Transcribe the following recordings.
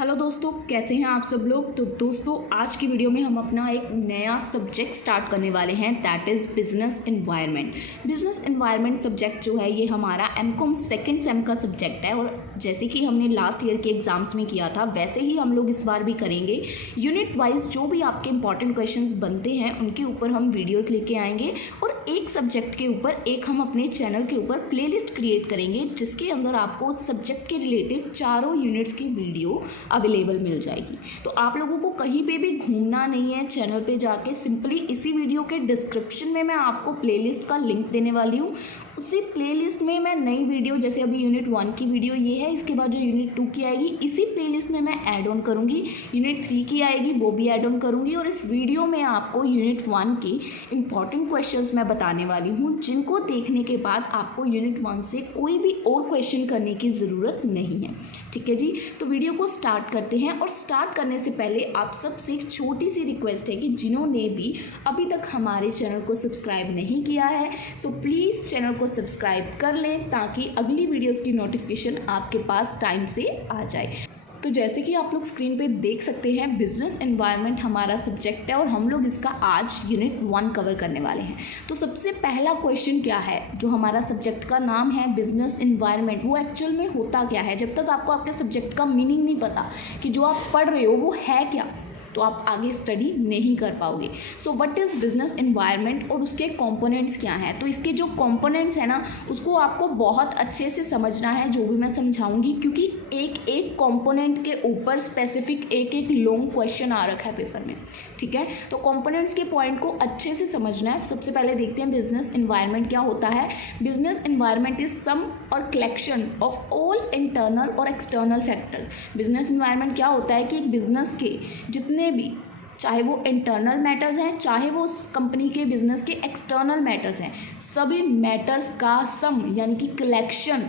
Hello दोस्तों, कैसे हैं आप सब लोग। तो दोस्तों, आज की वीडियो में हम अपना एक नया सब्जेक्ट स्टार्ट करने वाले हैं, that is business environment. Business environment subject जो है ये हमारा एमकॉम सेकंड सेम का सब्जेक्ट है और जैसे कि हमने लास्ट ईयर के एग्जाम्स में किया था वैसे ही हम लोग इस बार भी करेंगे। यूनिट वाइज जो भी आपके इंपॉर्टेंट क्वेश्चंस बनते हैं उनके ऊपर हम वीडियोज़ लेके आएंगे और एक सब्जेक्ट के ऊपर एक हम अपने चैनल के ऊपर प्लेलिस्ट क्रिएट करेंगे जिसके अंदर आपको उस सब्जेक्ट के रिलेटेड चारों यूनिट्स की वीडियो अवेलेबल मिल जाएगी। तो आप लोगों को कहीं पे भी घूमना नहीं है, चैनल पे जाके सिंपली इसी वीडियो के डिस्क्रिप्शन में मैं आपको प्लेलिस्ट का लिंक देने वाली हूँ। उसी प्लेलिस्ट में मैं नई वीडियो, जैसे अभी यूनिट 1 की वीडियो ये है, इसके बाद जो यूनिट 2 की आएगी इसी प्लेलिस्ट में मैं ऐड ऑन करूँगी। यूनिट 3 की आएगी वो भी ऐड ऑन करूँगी और इस वीडियो में आपको यूनिट 1 की इंपॉर्टेंट क्वेश्चंस मैं बताने वाली हूँ जिनको देखने के बाद आपको यूनिट 1 से कोई भी और क्वेश्चन करने की ज़रूरत नहीं है। ठीक है जी, तो वीडियो को स्टार्ट करते हैं। और स्टार्ट करने से पहले आप सबसे एक छोटी सी रिक्वेस्ट है कि जिन्होंने भी अभी तक हमारे चैनल को सब्सक्राइब नहीं किया है सो प्लीज़ चैनल को सब्सक्राइब कर लें ताकि अगली वीडियोस की नोटिफिकेशन आपके पास टाइम से आ जाए। तो जैसे कि आप लोग स्क्रीन पे देख सकते हैं, बिजनेस एनवायरनमेंट हमारा सब्जेक्ट है और हम लोग इसका आज यूनिट 1 कवर करने वाले हैं। तो सबसे पहला क्वेश्चन क्या है, जो हमारा सब्जेक्ट का नाम है बिजनेस एनवायरनमेंट, वो एक्चुअल में होता क्या है। जब तक आपको आपके सब्जेक्ट का मीनिंग नहीं पता कि जो आप पढ़ रहे हो वो है क्या, तो आप आगे स्टडी नहीं कर पाओगे। So what is business environment और उसके कंपोनेंट्स क्या हैं। तो इसके जो कंपोनेंट्स हैं ना उसको आपको बहुत अच्छे से समझना है, जो भी मैं समझाऊंगी, क्योंकि एक एक कंपोनेंट के ऊपर स्पेसिफिक एक एक लॉन्ग क्वेश्चन आ रखा है पेपर में। ठीक है, तो कंपोनेंट्स के पॉइंट को अच्छे से समझना है। सबसे पहले देखते हैं बिजनेस एनवायरनमेंट क्या होता है। बिजनेस एनवायरनमेंट इज सम और कलेक्शन ऑफ ऑल इंटरनल और एक्सटर्नल फैक्टर्स। बिजनेस एनवायरनमेंट क्या होता है कि एक बिजनेस के जितने भी, चाहे वो इंटरनल मैटर्स हैं चाहे वो उस कंपनी के बिजनेस के एक्सटर्नल मैटर्स हैं, सभी मैटर्स का सम यानी कि कलेक्शन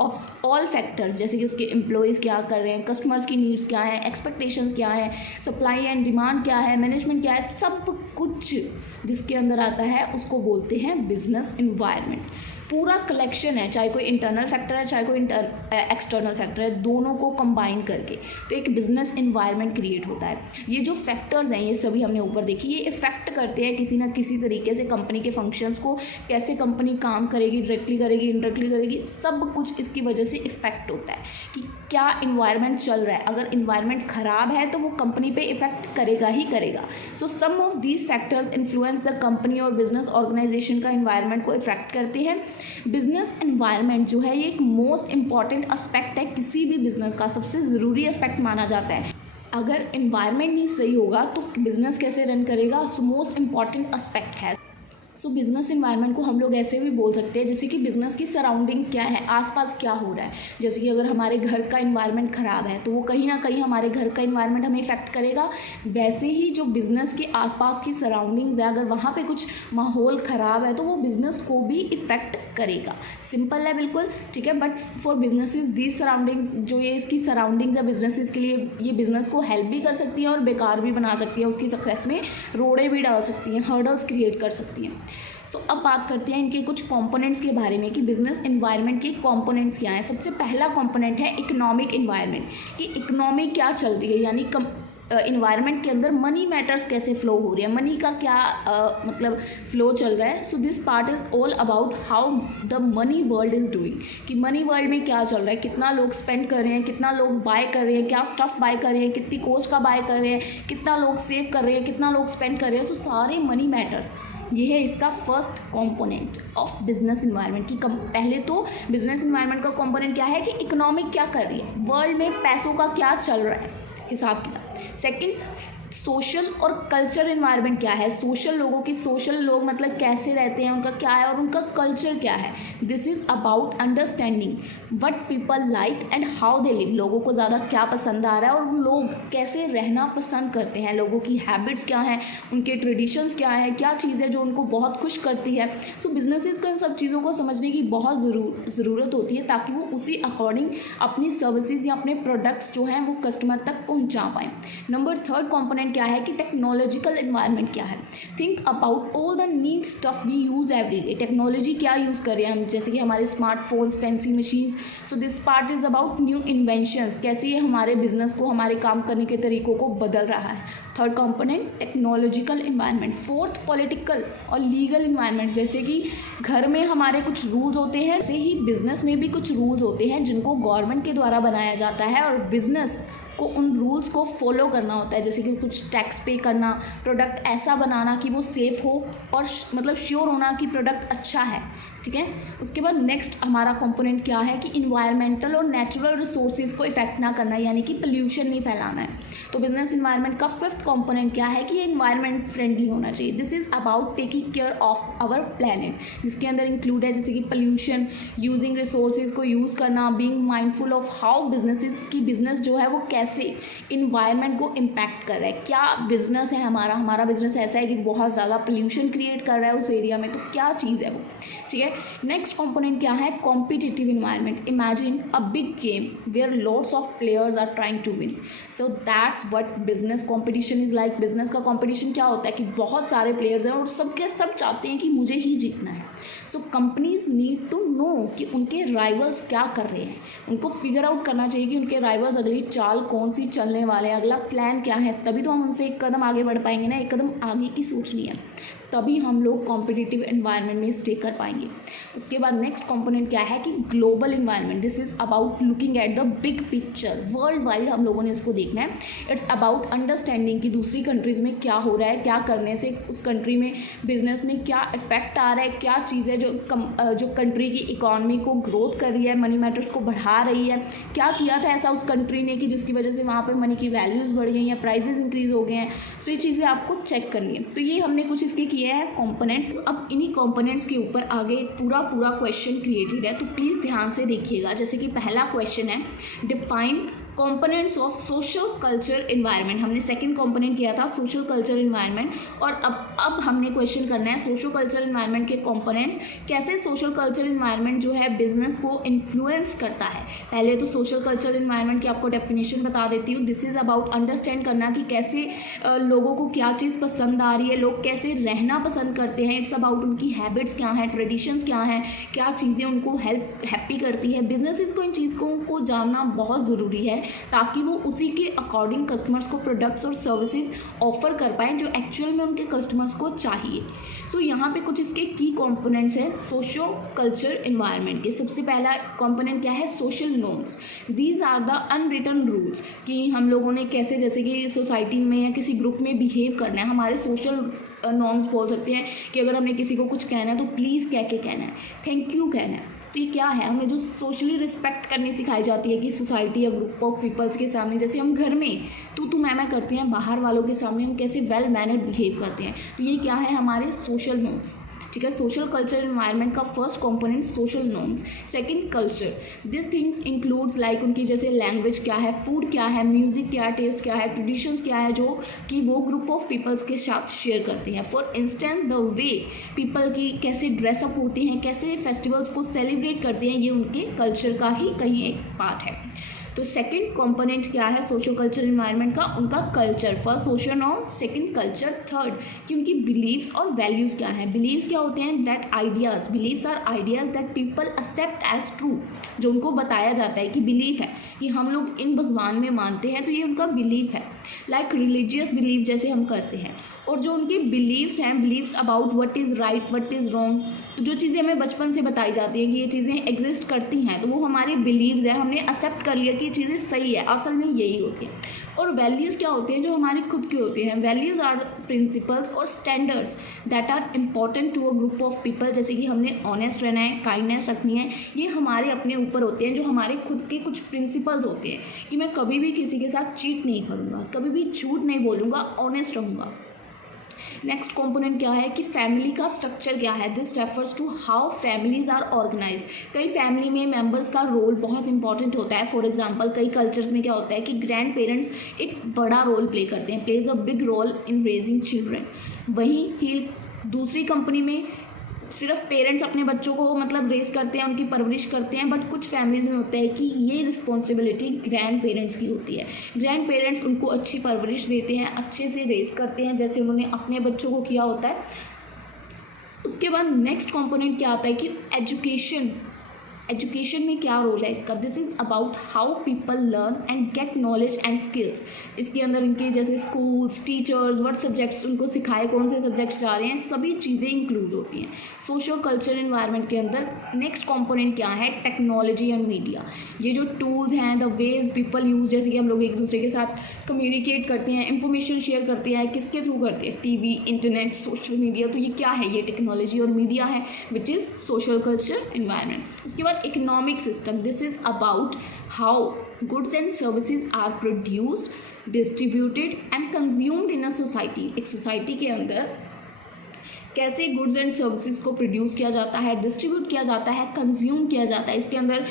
ऑफ ऑल फैक्टर्स, जैसे कि उसके एम्प्लॉयज़ क्या कर रहे हैं, कस्टमर्स की नीड्स क्या हैं, एक्सपेक्टेशंस क्या हैं, सप्लाई एंड डिमांड क्या है, मैनेजमेंट क्या है, सब कुछ जिसके अंदर आता है उसको बोलते हैं बिजनेस एनवायरनमेंट। पूरा कलेक्शन है, चाहे कोई इंटरनल फैक्टर है चाहे कोई एक्सटर्नल फैक्टर है, दोनों को कंबाइन करके तो एक बिजनेस एनवायरनमेंट क्रिएट होता है। ये जो फैक्टर्स हैं ये सभी हमने ऊपर देखी, ये इफेक्ट करते हैं किसी ना किसी तरीके से कंपनी के फंक्शंस को, कैसे कंपनी काम करेगी, डायरेक्टली करेगी, इनडायरेक्टली करेगी, सब कुछ इसकी वजह से इफेक्ट होता है कि क्या इन्वायरमेंट चल रहा है। अगर इन्वायरमेंट ख़राब है तो वो कंपनी पे इफेक्ट करेगा ही करेगा। So some of these factors influence the company और बिजनेस ऑर्गेनाइजेशन का इन्वायरमेंट को इफेक्ट करते हैं। बिजनेस एनवायरनमेंट जो है ये एक मोस्ट इंपॉर्टेंट एस्पेक्ट है, किसी भी बिजनेस का सबसे ज़रूरी एस्पेक्ट माना जाता है। अगर एनवायरनमेंट नहीं सही होगा तो बिजनेस कैसे रन करेगा, सो मोस्ट इंपॉर्टेंट एस्पेक्ट है। सो बिज़नेस एनवायरनमेंट को हम लोग ऐसे भी बोल सकते हैं जैसे कि बिज़नेस की सराउंडिंग्स क्या है, आसपास क्या हो रहा है। जैसे कि अगर हमारे घर का एनवायरनमेंट ख़राब है तो वो कहीं ना कहीं हमारे घर का एनवायरनमेंट हमें इफेक्ट करेगा। वैसे ही जो बिज़नेस के आसपास की सराउंडिंग्स है, अगर वहाँ पे कुछ माहौल ख़राब है तो वो बिज़नेस को भी इफ़ेक्ट करेगा। सिंपल है बिल्कुल, ठीक है। But for businesses these surroundings, जो ये इसकी सराउंडिंग्स है बिजनेसेस के लिए, ये बिज़नेस को हेल्प भी कर सकती हैं और बेकार भी बना सकती हैं, उसकी सक्सेस में रोड़े भी डाल सकती हैं, हर्डल्स क्रिएट कर सकती हैं। सो अब बात करते हैं इनके कुछ कंपोनेंट्स के बारे में कि बिजनेस एनवायरनमेंट के कंपोनेंट्स क्या हैं। सबसे पहला कंपोनेंट है इकोनॉमिक एनवायरनमेंट, कि इकोनॉमी क्या चल रही है, यानी इन्वायरमेंट के अंदर मनी मैटर्स कैसे फ्लो हो रही है, मनी का क्या मतलब फ्लो चल रहा है। सो this part is all about how the money world is doing, कि मनी वर्ल्ड में क्या चल रहा है, कितना लोग स्पेंड कर रहे हैं, कितना लोग बाय कर रहे हैं, क्या स्टफ़ बाय कर रहे हैं, कितनी कॉस्ट का बाय कर रहे हैं, कितना लोग सेव कर रहे हैं, कितना लोग स्पेंड कर रहे हैं। सो सारे मनी मैटर्स, ये है इसका first component of business environment. की पहले तो बिजनेस एनवायरनमेंट का कंपोनेंट क्या है कि इकोनॉमिक क्या कर रही है, वर्ल्ड में पैसों का क्या चल रहा है, हिसाब किताब। सेकंड, सोशल और कल्चर एनवायरनमेंट क्या है, सोशल लोगों की, सोशल लोग मतलब कैसे रहते हैं, उनका क्या है और उनका कल्चर क्या है। This is about understanding what people like and how they live, लोगों को ज़्यादा क्या पसंद आ रहा है और लोग कैसे रहना पसंद करते हैं, लोगों की हैबिट्स क्या हैं, उनके ट्रेडिशंस क्या हैं, क्या चीज़ है जो उनको बहुत खुश करती है। सो बिजनेसेस को इन सब चीज़ों को समझने की बहुत ज़रूरत होती है ताकि वो उसी अकॉर्डिंग अपनी सर्विसेज या अपने प्रोडक्ट्स जो हैं वो कस्टमर तक पहुँचा पाएँ। नंबर थर्ड कंपोनेंट क्या है कि टेक्नोलॉजिकल एनवायरनमेंट क्या है। Think about all the need stuff we use every day. Technology क्या यूज़ कर रहे हैं हम, जैसे कि हमारे smartphones, fancy machines. So this part is about new inventions, कैसे ये हमारे बिजनेस को, हमारे काम करने के तरीकों को बदल रहा है। Third component technological environment. Fourth political और लीगल एनवायरनमेंट, जैसे कि घर में हमारे कुछ रूल्स होते हैं, ऐसे ही बिजनेस में भी कुछ रूल्स होते हैं जिनको गवर्नमेंट के द्वारा बनाया जाता है और बिजनेस को उन रूल्स को फॉलो करना होता है, जैसे कि कुछ टैक्स पे करना, प्रोडक्ट ऐसा बनाना कि वो सेफ़ हो और मतलब श्योर होना कि प्रोडक्ट अच्छा है, ठीक है। उसके बाद नेक्स्ट हमारा कंपोनेंट क्या है कि इन्वायरमेंटल और नेचुरल रिसोर्सेज को इफेक्ट ना करना, यानी कि पोल्यूशन नहीं फैलाना है। तो बिजनेस इन्वायरमेंट का फिफ्थ कंपोनेंट क्या है कि ये इन्वायरमेंट फ्रेंडली होना चाहिए। This is about taking care of our planet, जिसके अंदर इंक्लूड है जैसे कि पोल्यूशन, यूजिंग रिसोर्सेज को यूज़ करना, being mindful of how businesses की बिजनेस जो है वो कैसे इन्वायरमेंट को इम्पैक्ट कर रहा है। क्या बिजनेस है हमारा बिजनेस ऐसा है कि बहुत ज़्यादा पोल्यूशन क्रिएट कर रहा है उस एरिया में, तो क्या चीज़ है वो, ठीक है। नेक्स्ट कंपोनेंट क्या है, competitive environment. Imagine a big game where lots of players are trying to win, so that's what business competition is like. Business का कॉम्पिटिशन क्या होता है कि बहुत सारे प्लेयर्स हैं और सबके सब चाहते हैं कि मुझे ही जीतना है। So companies need to know कि उनके राइवल्स क्या कर रहे हैं, उनको फिगर आउट करना चाहिए कि उनके राइवल्स अगली चाल कौन सी चलने वाले हैं, अगला प्लान क्या है, तभी तो हम उनसे एक कदम आगे बढ़ पाएंगे ना। एक कदम आगे की सोचनी है, तभी हम लोग कॉम्पिटिटिव एनवायरनमेंट में स्टे कर पाएंगे। उसके बाद नेक्स्ट कंपोनेंट क्या है कि global environment. This is about looking at the big picture, world wide हम लोगों ने इसको देखना है। इट्स अबाउट अंडरस्टैंडिंग कि दूसरी कंट्रीज़ में क्या हो रहा है, क्या करने से उस कंट्री में बिजनेस में क्या इफेक्ट आ रहा है, क्या चीज़ है जो कंट्री की इकॉनमी को ग्रोथ कर रही है, मनी मैटर्स को बढ़ा रही है, क्या किया था ऐसा उस कंट्री ने कि जिसकी वजह से वहाँ पर मनी की वैल्यूज़ बढ़ गई हैं, प्राइजेज इंक्रीज़ हो गए हैं। सो ये चीज़ें आपको चेक करनी है। तो ये हमने कुछ इसके किए हैं कंपोनेंट्स। अब इन्हीं कंपोनेंट्स के ऊपर आगे पूरा क्वेश्चन क्रिएटेड है, तो प्लीज़ ध्यान से देखिएगा। जैसे कि पहला क्वेश्चन है, define components of social culture environment. हमने सेकंड कंपोनेंट किया था सोशल कल्चर एनवायरनमेंट, और अब हमने क्वेश्चन करना है सोशल कल्चर एनवायरनमेंट के कंपोनेंट्स, कैसे सोशल कल्चर एनवायरनमेंट जो है बिजनेस को इन्फ्लुएंस करता है। पहले तो सोशल कल्चर एनवायरनमेंट की आपको डेफिनेशन बता देती हूँ। दिस इज़ अबाउट अंडरस्टैंड करना कि कैसे लोगों को क्या चीज़ पसंद आ रही है, लोग कैसे रहना पसंद करते हैं। इट्स अबाउट उनकी हैबिट्स क्या हैं, ट्रेडिशंस क्या हैं, क्या चीज़ें उनको हैप्पी करती है। बिजनेसेस को इन चीज़ों को जानना बहुत ज़रूरी है ताकि वो उसी के अकॉर्डिंग कस्टमर्स को प्रोडक्ट्स और सर्विसेज ऑफर कर पाएँ जो एक्चुअल में उनके कस्टमर्स को चाहिए। सो यहाँ पे कुछ इसके की कंपोनेंट्स हैं सोशो कल्चर एनवायरनमेंट के। सबसे पहला कंपोनेंट क्या है, social norms. These are the unwritten rules कि हम लोगों ने कैसे, जैसे कि सोसाइटी में या किसी ग्रुप में बिहेव करना है। हमारे सोशल नॉर्म्स बोल सकते हैं कि अगर हमने किसी को कुछ कहना है तो प्लीज़ कह के कहना है, थैंक यू कहना है। तो ये क्या है, हमें जो सोशली रिस्पेक्ट करनी सिखाई जाती है कि सोसाइटी या ग्रुप ऑफ पीपल्स के सामने, जैसे हम घर में तू मैं करते हैं, बाहर वालों के सामने हम कैसे वेल मैनर्ड बिहेव करते हैं। तो ये क्या है, हमारे सोशल नॉर्म्स, ठीक है। सोशल कल्चर एनवायरनमेंट का first component social norms. Second culture, this things includes like उनकी जैसे लैंग्वेज क्या है, फूड क्या है, म्यूजिक क्या, टेस्ट क्या है, ट्रेडिशंस क्या है जो कि वो ग्रुप ऑफ पीपल्स के साथ शेयर करते हैं। For instance the way people की कैसे ड्रेसअप होते हैं, कैसे फेस्टिवल्स को सेलिब्रेट करते हैं, ये उनके कल्चर का ही कहीं एक पार्ट है। तो सेकंड कंपोनेंट क्या है सोशल कल्चर एनवायरनमेंट का, उनका culture. First social norm, second culture, third कि उनकी बिलीव्स और वैल्यूज़ क्या हैं। बिलीव्स क्या होते हैं, that ideas, beliefs are ideas that people accept as true, जो उनको बताया जाता है कि बिलीफ है कि हम लोग इन भगवान में मानते हैं, तो ये उनका बिलीफ है। लाइक रिलीजियस बिलीफ जैसे हम करते हैं। और जो उनके बिलीव्स हैं, beliefs about what is right, what is wrong, तो जो चीज़ें हमें बचपन से बताई जाती हैं कि ये चीज़ें एग्जिस्ट करती हैं, तो वो हमारे बिलीव्स हैं, हमने एक्सेप्ट कर लिया कि ये चीज़ें सही है, असल में यही होती है। और वैल्यूज़ क्या होते हैं, जो हमारे खुद के होते हैं। वैल्यूज़ आर प्रिंसिपल्स और standards that are important to a group of people. जैसे कि हमने ऑनेस्ट रहना है, काइंडनेस रखनी है, ये हमारे अपने ऊपर होते हैं। जो हमारे खुद के कुछ प्रिंसिपल्स होते हैं कि मैं कभी भी किसी के साथ चीट नहीं करूँगा, कभी भी झूठ नहीं बोलूँगा, ऑनेस्ट रहूँगा। नेक्स्ट कंपोनेंट क्या है कि फैमिली का स्ट्रक्चर क्या है। This refers to how families are organize. कई फैमिली में मेंबर्स का रोल बहुत इंपॉर्टेंट होता है। फॉर एग्जांपल कई कल्चर्स में क्या होता है कि ग्रैंड पेरेंट्स एक बड़ा रोल प्ले करते हैं, plays a big role in raising children. वहीं ही दूसरी कंपनी में सिर्फ पेरेंट्स अपने बच्चों को मतलब रेस करते हैं, उनकी परवरिश करते हैं, बट कुछ फैमिलीज़ में होता है कि ये रिस्पॉन्सिबिलिटी ग्रैंड पेरेंट्स की होती है। ग्रैंड पेरेंट्स उनको अच्छी परवरिश देते हैं, अच्छे से रेस करते हैं जैसे उन्होंने अपने बच्चों को किया होता है। उसके बाद नेक्स्ट कंपोनेंट क्या आता है कि एजुकेशन में क्या रोल है इसका। This is about how people learn and get knowledge and skills. इसके अंदर इनके जैसे स्कूल्स, टीचर्स, व्हाट सब्जेक्ट्स उनको सिखाए, कौन से सब्जेक्ट्स जा रहे हैं, सभी चीज़ें इंक्लूड होती हैं सोशल कल्चर एनवायरनमेंट के अंदर। नेक्स्ट कंपोनेंट क्या है, टेक्नोलॉजी एंड मीडिया। ये जो टूल्स हैं, द वेज पीपल यूज़, जैसे कि हम लोग एक दूसरे के साथ कम्युनिकेट करते हैं, इंफॉर्मेशन शेयर करते हैं, किसके थ्रू करते हैं, टीवी, इंटरनेट, सोशल मीडिया। तो ये क्या है, ये टेक्नोलॉजी और मीडिया है, which is social culture environment. उसके बाद economic system. This is about how goods and services are produced, distributed and consumed in a society. एक सोसाइटी के अंदर कैसे गुड्स एंड सर्विसेज को प्रोड्यूस किया जाता है, डिस्ट्रीब्यूट किया जाता है, कंज्यूम किया जाता है। इसके अंदर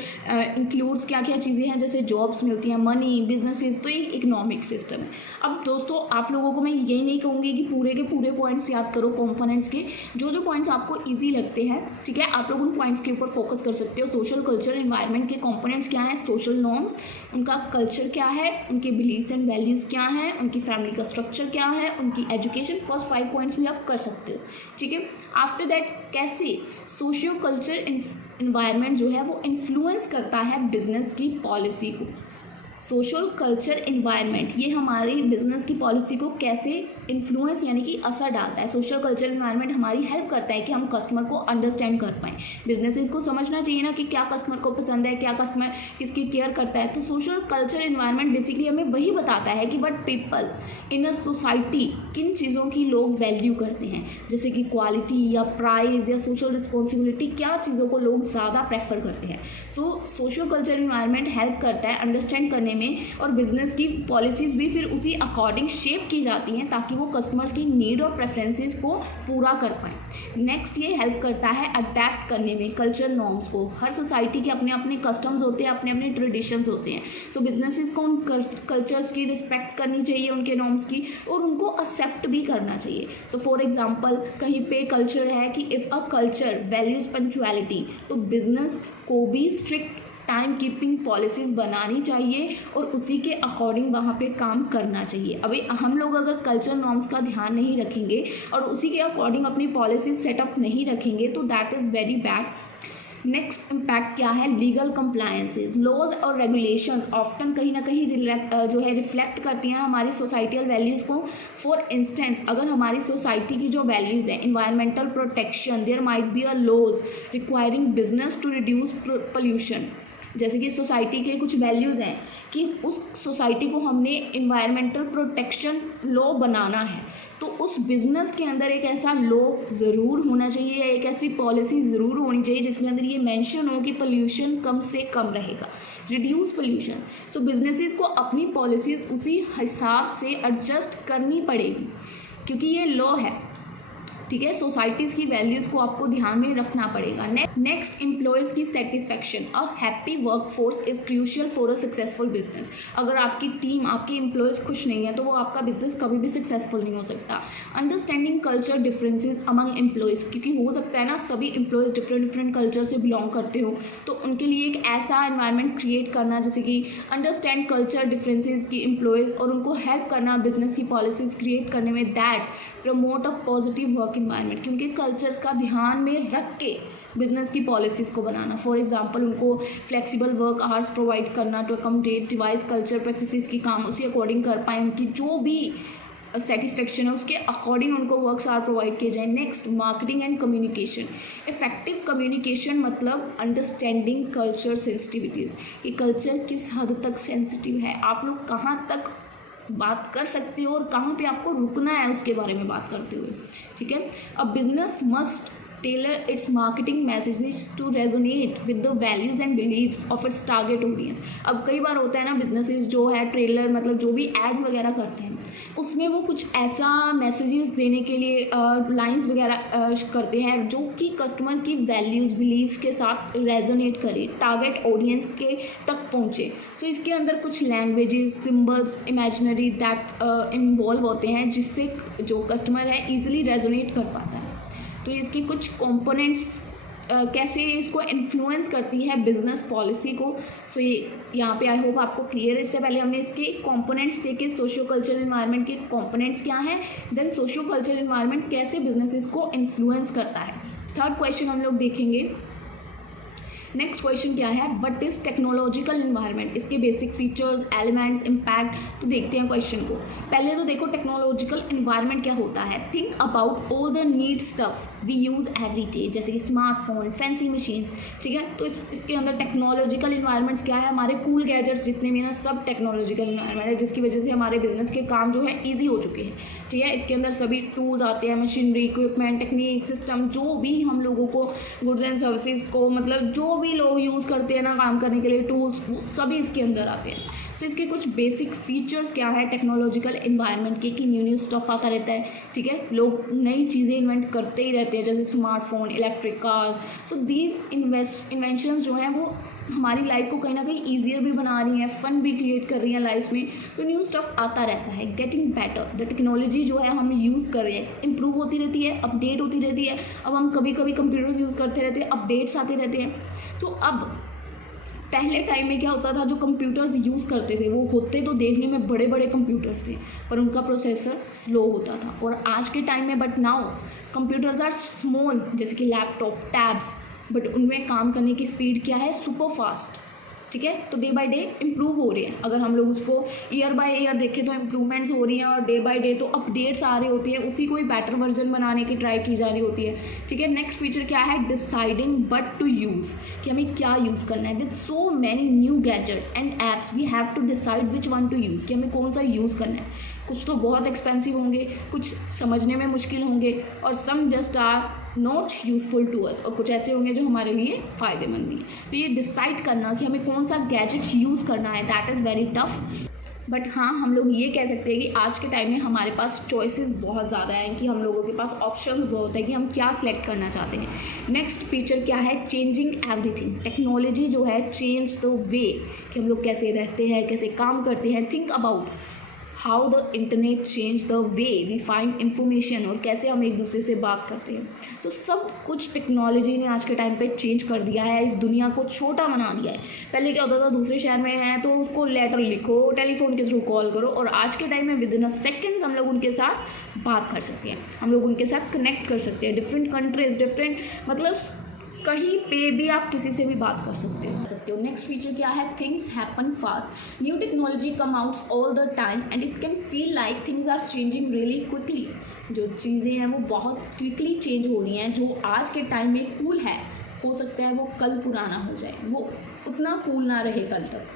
इंक्लूड्स क्या क्या चीज़ें हैं, जैसे जॉब्स मिलती हैं, मनी, बिजनेसेस। तो ये इकोनॉमिक सिस्टम है। अब दोस्तों आप लोगों को मैं यही नहीं कहूँगी कि पूरे के पूरे पॉइंट्स याद करो कंपोनेंट्स के। जो जो पॉइंट्स आपको ईजी लगते हैं, ठीक है, आप लोग उन पॉइंट्स के ऊपर फोकस कर सकते हो। सोशल कल्चर एनवायरनमेंट के कंपोनेंट्स क्या हैं, सोशल नॉर्म्स, उनका कल्चर क्या है, उनके बिलीव्स एंड वैल्यूज़ क्या हैं, उनकी फैमिली का स्ट्रक्चर क्या है, उनकी एजुकेशन। फर्स्ट 5 पॉइंट्स भी आप कर सकते हो, ठीक है। आफ्टर दैट कैसे सोशियो कल्चर एनवायरनमेंट जो है वो इन्फ्लुएंस करता है बिजनेस की पॉलिसी को। सोशल कल्चर एनवायरनमेंट ये हमारी बिजनेस की पॉलिसी को कैसे इन्फ्लुएंस यानी कि असर डालता है। सोशल कल्चर एनवायरनमेंट हमारी हेल्प करता है कि हम कस्टमर को अंडरस्टैंड कर पाएँ। बिजनेसेस को समझना चाहिए ना कि क्या कस्टमर को पसंद है, क्या कस्टमर किसकी केयर करता है। तो सोशल कल्चर एनवायरनमेंट बेसिकली हमें वही बताता है कि but people in a society किन चीज़ों की लोग वैल्यू करते हैं, जैसे कि क्वालिटी या प्राइस या सोशल रिस्पॉन्सिबिलिटी, क्या चीज़ों को लोग ज़्यादा प्रेफर करते हैं। सो सोशल कल्चर एनवायरनमेंट हेल्प करता है अंडरस्टैंड करने में, और बिजनेस की पॉलिसीज़ भी फिर उसी अकॉर्डिंग शेप की जाती हैं ताकि वो कस्टमर्स की नीड और प्रेफरेंसेस को पूरा कर पाएँ। नेक्स्ट ये हेल्प करता है अडेप्ट करने में कल्चर नॉर्म्स को। हर सोसाइटी के अपने अपने कस्टम्स होते हैं, अपने अपने ट्रेडिशंस होते हैं। सो बिजनेसेस को उन कल्चर्स की रिस्पेक्ट करनी चाहिए, उनके नॉर्म्स की, और उनको एक्सेप्ट भी करना चाहिए। सो फॉर एग्जांपल कहीं पे कल्चर है कि if a culture values punctuality, तो बिजनेस को भी स्ट्रिक्ट टाइम कीपिंग पॉलिसीज़ बनानी चाहिए और उसी के अकॉर्डिंग वहाँ पे काम करना चाहिए। अभी हम लोग अगर कल्चर नॉर्म्स का ध्यान नहीं रखेंगे और उसी के अकॉर्डिंग अपनी पॉलिसीज सेटअप नहीं रखेंगे तो that is very bad. Next impact क्या है, लीगल कंप्लायंसेस। लॉज और रेगुलेशंस ऑफ्टन कहीं ना कहीं जो है रिफ्लेक्ट करती हैं हमारी सोसाइटल वैल्यूज़ को। फॉर इंस्टेंस अगर हमारी सोसाइटी की जो वैल्यूज़ हैं, environmental protection, there might be a laws requiring business to reduce pollution. जैसे कि सोसाइटी के कुछ वैल्यूज़ हैं कि उस सोसाइटी को हमने इन्वायरमेंटल प्रोटेक्शन लॉ बनाना है, तो उस बिज़नेस के अंदर एक ऐसा लॉ ज़रूर होना चाहिए, एक ऐसी पॉलिसी ज़रूर होनी चाहिए जिसमें अंदर ये मेंशन हो कि पोल्यूशन कम से कम रहेगा, रिड्यूस पोल्यूशन। सो बिजनेसेस को अपनी पॉलिसीज़ उसी हिसाब से एडजस्ट करनी पड़ेगी क्योंकि ये लॉ है, ठीक है। सोसाइटीज़ की वैल्यूज़ को आपको ध्यान में रखना पड़ेगा। नेक्स्ट एम्प्लॉयज़ की satisfaction. A happy work force is crucial for a successful business. अगर आपकी टीम, आपके एम्प्लॉयज़ खुश नहीं है तो वो आपका बिजनेस कभी भी सक्सेसफुल नहीं हो सकता। Understanding culture differences among employees, क्योंकि हो सकता है ना सभी एम्प्लॉयज़ डिफरेंट कल्चर से बिलोंग करते हो, तो उनके लिए एक ऐसा एनवायरनमेंट क्रिएट करना जैसे कि अंडरस्टैंड कल्चर डिफरेंसेस की एम्प्लॉयज़ और उनको हेल्प करना बिजनेस की पॉलिसीज़ क्रिएट करने में, that promote a positive work environment, क्योंकि कल्चर्स का ध्यान में रख के बिजनेस की पॉलिसीज़ को बनाना। फॉर एग्जांपल उनको फ्लेक्सिबल वर्क आवर्स प्रोवाइड करना to accommodate diverse culture practices की काम उसी अकॉर्डिंग कर पाएँ, उनकी जो भी सेटिस्फेक्शन है उसके अकॉर्डिंग उनको वर्क्स आवर प्रोवाइड किए जाए। Next marketing and communication. Effective communication मतलब अंडरस्टैंडिंग कल्चर सेंसिटिविटीज़, कि कल्चर किस हद तक सेंसिटिव है, आप लोग कहाँ तक बात कर सकते हो और कहाँ पे आपको रुकना है उसके बारे में बात करते हुए, ठीक है। अब business must tailor its marketing messages to resonate with the values and beliefs of its target audience. अब कई बार होता है ना बिजनेसेस जो है ट्रेलर मतलब जो भी एड्स वगैरह करते हैं उसमें वो कुछ ऐसा मैसेजेस देने के लिए लाइंस वगैरह करते हैं जो कि कस्टमर की वैल्यूज़ बिलीव्स के साथ रेजोनेट करे, टारगेट ऑडियंस के तक पहुँचे। सो इसके अंदर कुछ languages, symbols, imaginary that involve होते हैं जिससे जो कस्टमर है ईजिली रेजोनेट कर पाता है। तो इसके कुछ कंपोनेंट्स कैसे इसको इन्फ्लुएंस करती है बिजनेस पॉलिसी को। सो ये यहाँ पे आई होप आपको क्लियर है। इससे पहले हमने इसके कंपोनेंट्स देखे, सोशियो कल्चरल इन्वायरमेंट के कंपोनेंट्स क्या हैं, देन सोशियो कल्चरल इन्वायरमेंट कैसे बिजनेसेस को इन्फ्लुएंस करता है। थर्ड क्वेश्चन हम लोग देखेंगे। नेक्स्ट क्वेश्चन क्या है, व्हाट इज टेक्नोलॉजिकल इन्वायरमेंट, इसके बेसिक फीचर्स, एलिमेंट्स, इम्पैक्ट। तो देखते हैं क्वेश्चन को। पहले तो देखो टेक्नोलॉजिकल इन्वायरमेंट क्या होता है। Think about all the need stuff we use every day, जैसे कि स्मार्टफोन, फैंसी मशीन्स, ठीक है। तो इसके अंदर टेक्नोलॉजिकल इन्वायरमेंट्स क्या है, हमारे कूल गैजेट्स जितने भी ना, सब टेक्नोलॉजिकल इन्वायरमेंट है, जिसकी वजह से हमारे बिजनेस के काम जो है ईजी हो चुके हैं, ठीक है। इसके अंदर सभी टूल्स आते हैं, मशीनरी, इक्विपमेंट, टेक्निक, सिस्टम, जो भी हम लोगों को गुड्स एंड सर्विसेज को, मतलब जो भी लोग यूज़ करते हैं ना काम करने के लिए टूल्स, वो सभी इसके अंदर आते हैं। सो इसके कुछ बेसिक फीचर्स क्या है टेक्नोलॉजिकल इन्वायरमेंट के, कि न्यू स्टफ आता रहता है, ठीक है। लोग नई चीज़ें इन्वेंट करते ही रहते हैं, जैसे smartphone, electric cars. So these inventions जो हैं वो हमारी लाइफ को कहीं ना कहीं ईजियर भी बना रही हैं, फन भी क्रिएट कर रही हैं लाइफ में। तो न्यू स्टफ आता रहता है। गेटिंग बेटर, द टेक्नोलॉजी जो है हम यूज़ कर रहे हैं इंप्रूव होती रहती है, अपडेट होती रहती है। अब हम कभी कभी कंप्यूटर्स यूज़ करते रहते हैं, अपडेट्स आते रहते हैं। तो अब पहले टाइम में क्या होता था, जो कंप्यूटर्स यूज़ करते थे वो होते तो देखने में बड़े बड़े कंप्यूटर्स थे, पर उनका प्रोसेसर स्लो होता था। और आज के टाइम में but now computers are small, जैसे कि लैपटॉप, टैब्स, बट उनमें काम करने की स्पीड क्या है, सुपर फास्ट, ठीक है। तो डे बाय डे इम्प्रूव हो रही है। अगर हम लोग उसको ईयर बाय ईयर देखें तो इम्प्रूवमेंट्स हो रही हैं, और डे बाय डे तो अपडेट्स आ रही होती है, उसी को ही बेटर वर्जन बनाने की ट्राई की जा रही होती है, ठीक है। नेक्स्ट फीचर क्या है, डिसाइडिंग व्हाट टू यूज़, कि हमें क्या यूज़ करना है। With so many new gadgets and apps we have to decide which one to use, कि हमें कौन सा यूज़ करना है। कुछ तो बहुत एक्सपेंसिव होंगे, कुछ समझने में मुश्किल होंगे, और some just are not useful to us, और कुछ ऐसे होंगे जो हमारे लिए फ़ायदेमंद भी हैं। तो ये डिसाइड करना कि हमें कौन सा गैजेट यूज़ करना है, that is very tough. But हाँ, हम लोग ये कह सकते हैं कि आज के टाइम में हमारे पास चॉइसेस बहुत ज़्यादा हैं, कि हम लोगों के पास ऑप्शंस बहुत है कि हम क्या सिलेक्ट करना चाहते हैं। नेक्स्ट फीचर क्या है, चेंजिंग एवरीथिंग। टेक्नोलॉजी जो है चेंज द वे, कि हम लोग कैसे रहते हैं, कैसे काम करते हैं। Think about how the internet change the way we find information, और कैसे हम एक दूसरे से बात करते हैं। तो सब कुछ टेक्नोलॉजी ने आज के टाइम पे चेंज कर दिया है, इस दुनिया को छोटा बना दिया है। पहले क्या होता था, दूसरे शहर में हैं तो उसको लेटर लिखो, टेलीफोन के थ्रू कॉल करो, और आज के टाइम में विद इन अ सेकेंड्स हम लोग उनके साथ बात कर सकते हैं, हम लोग उनके साथ कनेक्ट कर सकते हैं। डिफरेंट कंट्रीज, डिफरेंट मतलब कहीं पे भी आप किसी से भी बात कर सकते हो। नेक्स्ट फीचर क्या है, things happen fast. New technology come outs all the time and it can feel like things are changing really quickly. जो चीज़ें हैं वो बहुत क्विकली चेंज हो रही हैं। जो आज के टाइम में कूल है, हो सकता है वो कल पुराना हो जाए, वो उतना कूल ना रहे कल तक।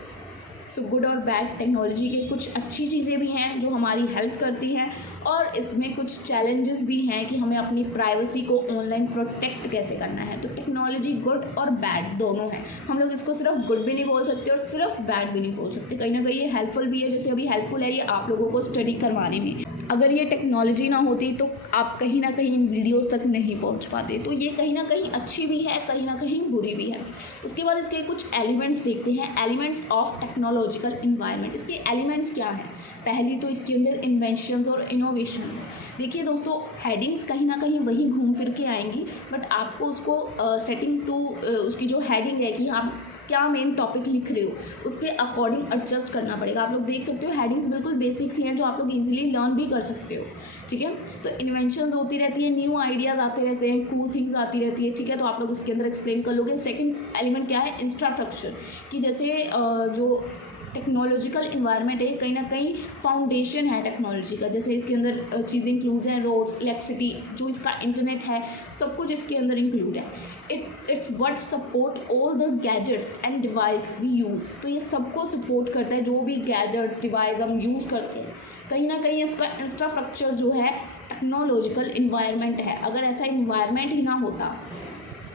सो गुड और बैड, टेक्नोलॉजी के कुछ अच्छी चीज़ें भी हैं जो हमारी हेल्प करती हैं, और इसमें कुछ चैलेंजेस भी हैं कि हमें अपनी प्राइवेसी को ऑनलाइन प्रोटेक्ट कैसे करना है। तो टेक्नोलॉजी गुड और बैड दोनों है। हम लोग इसको सिर्फ गुड भी नहीं बोल सकते और सिर्फ बैड भी नहीं बोल सकते। कहीं ना कहीं ये हेल्पफुल भी है, जैसे अभी हेल्पफुल है ये आप लोगों को स्टडी करवाने में। अगर ये टेक्नोलॉजी ना होती तो आप कहीं ना कहीं इन वीडियोस तक नहीं पहुंच पाते। तो ये कहीं ना कहीं अच्छी भी है, कहीं ना कहीं बुरी भी है। उसके बाद इसके कुछ एलिमेंट्स देखते हैं, एलिमेंट्स ऑफ टेक्नोलॉजिकल इन्वायरमेंट। इसके एलिमेंट्स क्या हैं? पहली तो इसके अंदर इन्वेंशंस और इनोवेशन है। देखिए दोस्तों, हेडिंग्स कहीं ना कहीं वही घूम फिर के आएंगी, बट आपको उसको सेटिंग टू उसकी जो हेडिंग है कि आप क्या मेन टॉपिक लिख रहे हो उसके अकॉर्डिंग एडजस्ट करना पड़ेगा। आप लोग देख सकते हो हेडिंग्स बिल्कुल बेसिक्स ही हैं जो आप लोग इजीली लर्न भी कर सकते हो, ठीक है। तो इन्वेंशंस होती रहती है, न्यू आइडियाज़ आते रहते हैं, कूल थिंग्स आती रहती है, ठीक है। तो आप लोग इसके अंदर एक्सप्लेन कर लोगे। सेकंड एलिमेंट क्या है? इंफ्रास्ट्रक्चर, कि जैसे जो टेक्नोलॉजिकल इन्वायरमेंट है कहीं ना कहीं फाउंडेशन है टेक्नोलॉजी का। जैसे इसके अंदर चीज़ें इंक्लूड हैं, रोड्स, इलेक्ट्रिसिटी, जो इसका इंटरनेट है, सब कुछ इसके अंदर इंक्लूड है। It's what support all the gadgets and devices we use. तो ये सबको सपोर्ट करता है, जो भी गैजेट्स डिवाइस हम यूज़ करते हैं। कहीं ना कहीं इसका इंफ्रास्ट्रक्चर जो है टेक्नोलॉजिकल इन्वायरमेंट है। अगर ऐसा इन्वायरमेंट ही ना होता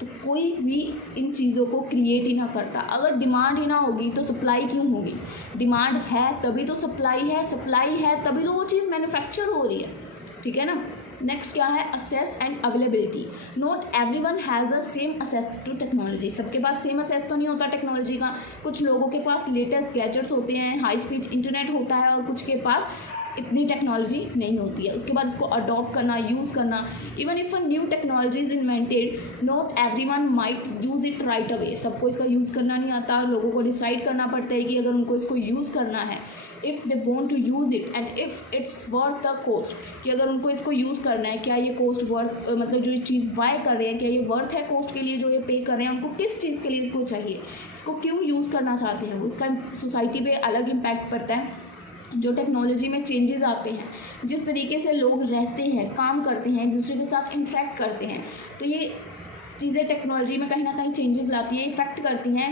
तो कोई भी इन चीज़ों को क्रिएट ही ना करता। अगर डिमांड ही ना होगी तो सप्लाई क्यों होगी? डिमांड है तभी तो सप्लाई है, सप्लाई है तभी तो वो चीज़ मैन्युफैक्चर हो रही है, ठीक है ना। नेक्स्ट क्या है? Access and availability. Not everyone has the same access to technology. सबके पास सेम असेस तो नहीं होता टेक्नोलॉजी का। कुछ लोगों के पास लेटेस्ट गैजेट्स होते हैं, हाई स्पीड इंटरनेट होता है, और कुछ के पास इतनी टेक्नोलॉजी नहीं होती है। उसके बाद इसको अडॉप्ट करना, यूज़ करना, even if a new technology is invented not everyone might use it right away. सबको इसका यूज़ करना नहीं आता, लोगों को डिसाइड करना पड़ता है कि अगर उनको इसको यूज़ करना है, if they want to use it and if it's worth the cost, कि अगर उनको इसको यूज़ करना है, क्या ये कॉस्ट वर्थ, मतलब जो ये चीज़ बाय कर रहे हैं क्या ये वर्थ है कॉस्ट के लिए जो ये पे कर रहे हैं, उनको किस चीज़ के लिए इसको चाहिए, इसको क्यों यूज़ करना चाहते हैं वो, इसका सोसाइटी पे अलग इम्पैक्ट पड़ता है। जो टेक्नोलॉजी में चेंजेस आते हैं, जिस तरीके से लोग रहते हैं, काम करते हैं, एक दूसरे के साथ इंटरेक्ट करते हैं, तो ये चीज़ें टेक्नोलॉजी में कहीं ना कहीं चेंजेस लाती हैं, इफ़ेक्ट करती हैं।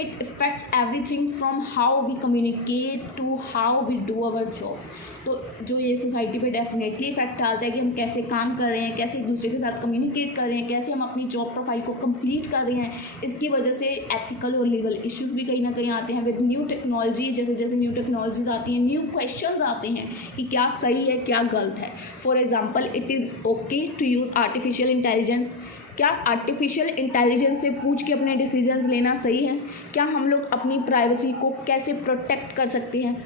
It affects everything from how we communicate to how we do our jobs. तो जो ये सोसाइटी पे डेफिनेटली इफेक्ट डालता है कि हम कैसे काम कर रहे हैं, कैसे एक दूसरे के साथ कम्युनिकेट कर रहे हैं, कैसे हम अपनी जॉब प्रोफाइल को कंप्लीट कर रहे हैं। इसकी वजह से एथिकल और लीगल इश्यूज़ भी कहीं ना कहीं आते हैं विद न्यू टेक्नोलॉजी। जैसे जैसे न्यू टेक्नोलॉजीज आती हैं, न्यू क्वेश्चंस आते हैं कि क्या सही है, क्या गलत है। For example, it is okay to use artificial intelligence. क्या आर्टिफिशियल इंटेलिजेंस से पूछ के अपने डिसीजंस लेना सही है? क्या हम लोग अपनी प्राइवेसी को कैसे प्रोटेक्ट कर सकते हैं?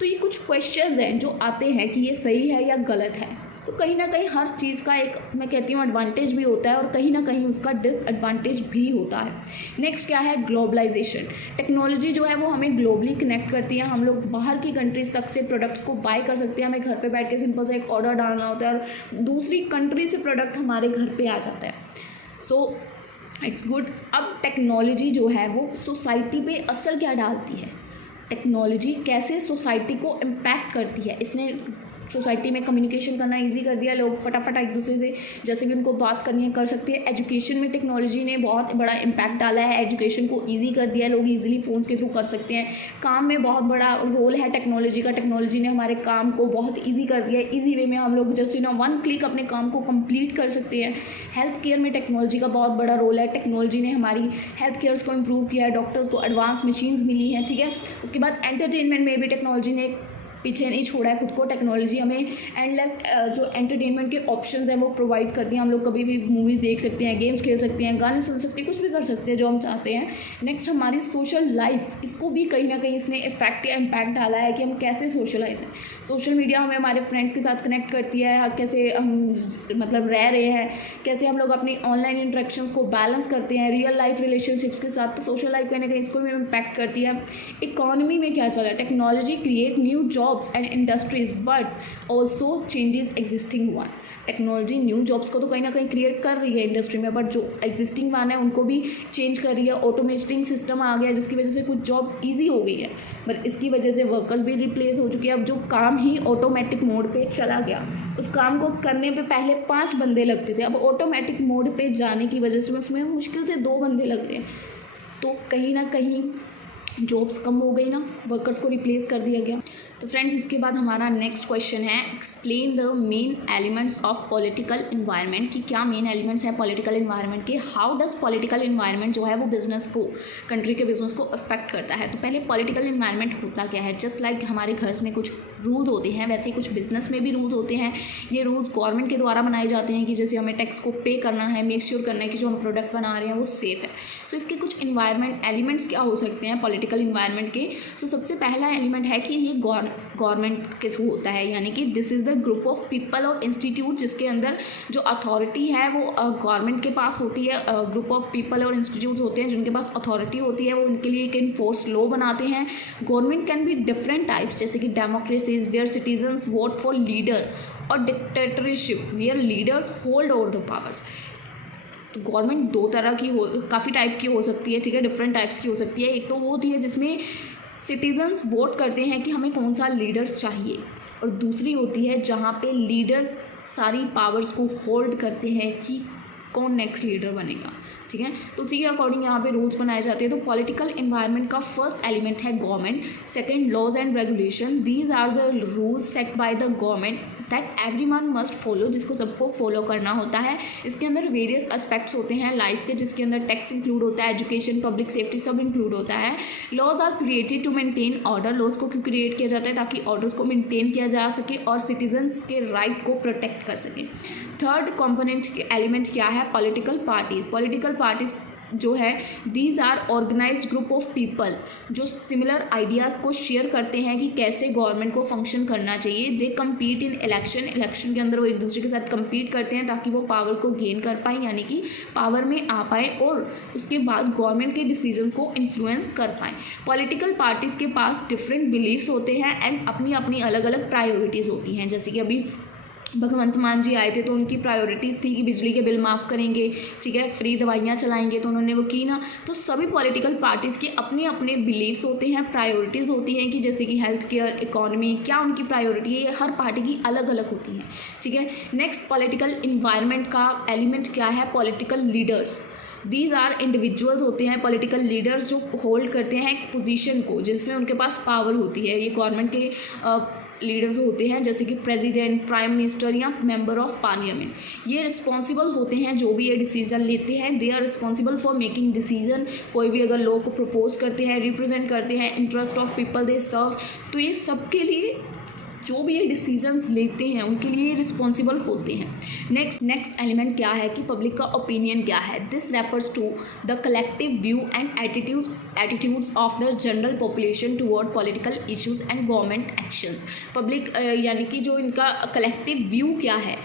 तो ये कुछ क्वेश्चंस हैं जो आते हैं कि ये सही है या गलत है। तो कहीं ना कहीं हर चीज़ का एक, मैं कहती हूँ, एडवांटेज भी होता है और कहीं ना कहीं उसका डिसएडवांटेज भी होता है। नेक्स्ट क्या है? ग्लोबलाइजेशन। टेक्नोलॉजी जो है वो हमें ग्लोबली कनेक्ट करती है। हम लोग बाहर की कंट्रीज़ तक से प्रोडक्ट्स को बाय कर सकते हैं। हमें घर पे बैठ के सिंपल सा एक ऑर्डर डालना होता है और दूसरी कंट्री से प्रोडक्ट हमारे घर पे आ जाता है। So it's good. अब टेक्नोलॉजी जो है वो सोसाइटी पे असर क्या डालती है, टेक्नोलॉजी कैसे सोसाइटी को इम्पैक्ट करती है। इसने सोसाइटी में कम्युनिकेशन करना इजी कर दिया। लोग फटाफट एक दूसरे से जैसे भी उनको बात करनी है कर सकते हैं। एजुकेशन में टेक्नोलॉजी ने बहुत बड़ा इम्पैक्ट डाला है, एजुकेशन को इजी कर दिया है। लोग इजीली फ़ोन्स के थ्रू कर सकते हैं। काम में बहुत बड़ा रोल है टेक्नोलॉजी का। टेक्नोलॉजी ने हमारे काम को बहुत ईजी कर दिया है। ईजी वे में हम लोग जस्ट वन क्लिक अपने काम को कंप्लीट कर सकते हैं। हेल्थ केयर में टेक्नोलॉजी का बहुत बड़ा रोल है। टेक्नोलॉजी ने हमारी हेल्थ केयर्स को इम्प्रूव किया है, डॉक्टर्स को एडवांस मशीन्स मिली हैं, ठीक है। उसके बाद एंटरटेनमेंट में भी टेक्नोलॉजी ने पीछे नहीं छोड़ा है खुद को। टेक्नोलॉजी हमें एंडलेस जो एंटरटेनमेंट के ऑप्शंस हैं वो प्रोवाइड करती हैं। हम लोग कभी भी मूवीज़ देख सकते हैं, गेम्स खेल सकते हैं, गाने सुन सकते हैं, कुछ भी कर सकते हैं जो हम चाहते हैं। नेक्स्ट हमारी सोशल लाइफ, इसको भी कहीं ना कहीं इसने इफेक्ट या इम्पैक्ट डाला है कि हम कैसे सोशलाइज हैं। सोशल मीडिया हमें हमारे फ्रेंड्स के साथ कनेक्ट करती है, कैसे हम मतलब रह रहे हैं, कैसे हम लोग अपनी ऑनलाइन इंटरेक्शंस को बैलेंस करते हैं रियल लाइफ रिलेशनशिप्स के साथ। तो सोशल लाइफ कहीं ना कहीं इसको भी इम्पैक्ट करती है। इकोनॉमी में क्या चल रहा है? Technology create new jobs and industries but also changes existing one। Technology new jobs को तो कहीं ना कहीं क्रिएट कर रही है इंडस्ट्री में, बट जो एग्जिस्टिंग वन है उनको भी चेंज कर रही है। ऑटोमेटिंग सिस्टम आ गया जिसकी वजह से कुछ जॉब्स इजी हो गई है, बट इसकी वजह से वर्कर्स भी रिप्लेस हो चुके हैं। अब जो काम ही ऑटोमेटिक मोड पे चला गया, उस काम को करने पे पहले 5 बंदे लगते थे, अब ऑटोमेटिक मोड पे जाने की वजह से उसमें मुश्किल से 2 बंदे लग रहे हैं। तो कहीं ना कहीं जॉब्स कम हो गई ना, वर्कर्स को रिप्लेस कर दिया गया। तो फ्रेंड्स, इसके बाद हमारा नेक्स्ट क्वेश्चन है, explain the main elements of political environment. कि क्या मेन एलिमेंट्स हैं पॉलिटिकल इन्वायरमेंट के। हाउ डज पॉलिटिकल इन्वायरमेंट जो है वो बिजनेस को, कंट्री के बिजनेस को अफेक्ट करता है। तो पहले पॉलिटिकल इन्वायरमेंट होता क्या है। जस्ट लाइक हमारे घर में कुछ रूल्स होते हैं, वैसे ही कुछ बिजनेस में भी रूल्स होते हैं। ये रूल्स गवर्नमेंट के द्वारा बनाए जाते हैं कि जैसे हमें टैक्स को पे करना है, मेक श्योर करना है कि जो हम प्रोडक्ट बना रहे हैं वो सेफ़ है। सो इसके कुछ इन्वायरमेंट एलिमेंट्स क्या हो सकते हैं पॉलिटिकल इन्वायरमेंट के। सो सबसे पहला एलिमेंट है कि ये गवर्नमेंट के थ्रू होता है, यानी कि this is the group of people और इंस्टीट्यूट जिसके अंदर जो अथॉरिटी है वो गवर्नमेंट के पास होती है। ग्रुप ऑफ पीपल और इंस्टीट्यूट्स होते हैं जिनके पास अथॉरिटी होती है, वो उनके लिए एक इन्फोर्स लॉ बनाते हैं। Government can be different types, जैसे कि democracies where citizens vote for leader, और dictatorship where leaders hold over the powers. तो गवर्नमेंट 2 तरह की काफ़ी टाइप की हो सकती है, ठीक है, डिफरेंट टाइप्स की हो सकती है। एक तो वो होती है जिसमें सिटीजन्स वोट करते हैं कि हमें कौन सा लीडर्स चाहिए, और दूसरी होती है जहाँ पे लीडर्स सारी पावर्स को होल्ड करते हैं कि कौन नेक्स्ट लीडर बनेगा, ठीक है। तो उसी के अकॉर्डिंग यहाँ पे रूल्स बनाए जाते हैं। तो पॉलिटिकल इन्वायरमेंट का फर्स्ट एलिमेंट है government. Second, laws and regulation. These are the rules set by the government that everyone must follow, जिसको सबको फॉलो करना होता है। इसके अंदर वेरियस एस्पेक्ट्स होते हैं लाइफ के, जिसके अंदर टैक्स इंक्लूड होता है, एजुकेशन, पब्लिक सेफ्टी सब इंक्लूड होता है। Laws are created to maintain order. Laws को क्यों क्रिएट किया जाता है? ताकि ऑर्डर्स को मेंटेन किया जा सके और सिटीजन्स के राइट को प्रोटेक्ट कर सके। थर्ड कॉम्पोनेंट एलिमेंट क्या है? Political parties. पॉलिटिकल पार्टीज़ जो है these are organized group of people जो सिमिलर आइडियाज़ को शेयर करते हैं कि कैसे गवर्नमेंट को फंक्शन करना चाहिए। दे कम्पीट इन इलेक्शन के अंदर वो एक दूसरे के साथ कम्पीट करते हैं ताकि वो पावर को गेन कर पाएँ, यानी कि पावर में आ पाएँ और उसके बाद गवर्नमेंट के डिसीजन को इन्फ्लुएंस कर पाएँ। पॉलिटिकल पार्टीज़ के पास डिफरेंट बिलीव्स होते हैं एंड अपनी अपनी अलग अलग प्रायोरिटीज़ होती हैं। जैसे कि अभी भगवंत मान जी आए थे तो उनकी प्रायोरिटीज़ थी कि बिजली के बिल माफ़ करेंगे, ठीक है, फ्री दवाइयाँ चलाएंगे, तो उन्होंने वो की ना। तो सभी पॉलिटिकल पार्टीज़ के अपने अपने बिलीव्स होते हैं, प्रायोरिटीज़ होती हैं कि जैसे कि हेल्थ केयर, इकोनॉमी, क्या उनकी प्रायोरिटी है, ये हर पार्टी की अलग अलग होती हैं, ठीक है। नेक्स्ट पॉलिटिकल इन्वायरमेंट का एलिमेंट क्या है? Political leaders. These are individuals होते हैं पॉलिटिकल लीडर्स जो होल्ड करते हैं एक पोजीशन को जिसमें उनके पास पावर होती है। ये गवर्नमेंट के लीडर्स होते हैं जैसे कि प्रेसिडेंट, प्राइम मिनिस्टर या मेंबर ऑफ पार्लियामेंट। ये रिस्पॉन्सिबल होते हैं जो भी ये डिसीजन लेते हैं, they are responsible for making decision. कोई भी अगर लॉ को प्रपोज करते हैं, रिप्रेजेंट करते हैं इंटरेस्ट ऑफ पीपल दे सर्व, तो ये सबके लिए जो भी ये डिसीजंस लेते हैं उनके लिए रिस्पॉन्सिबल होते हैं। नेक्स्ट एलिमेंट क्या है कि पब्लिक का ओपिनियन क्या है? This refers to the collective view and attitudes of the general population toward political issues and government actions. Public यानी कि जो इनका कलेक्टिव व्यू क्या है,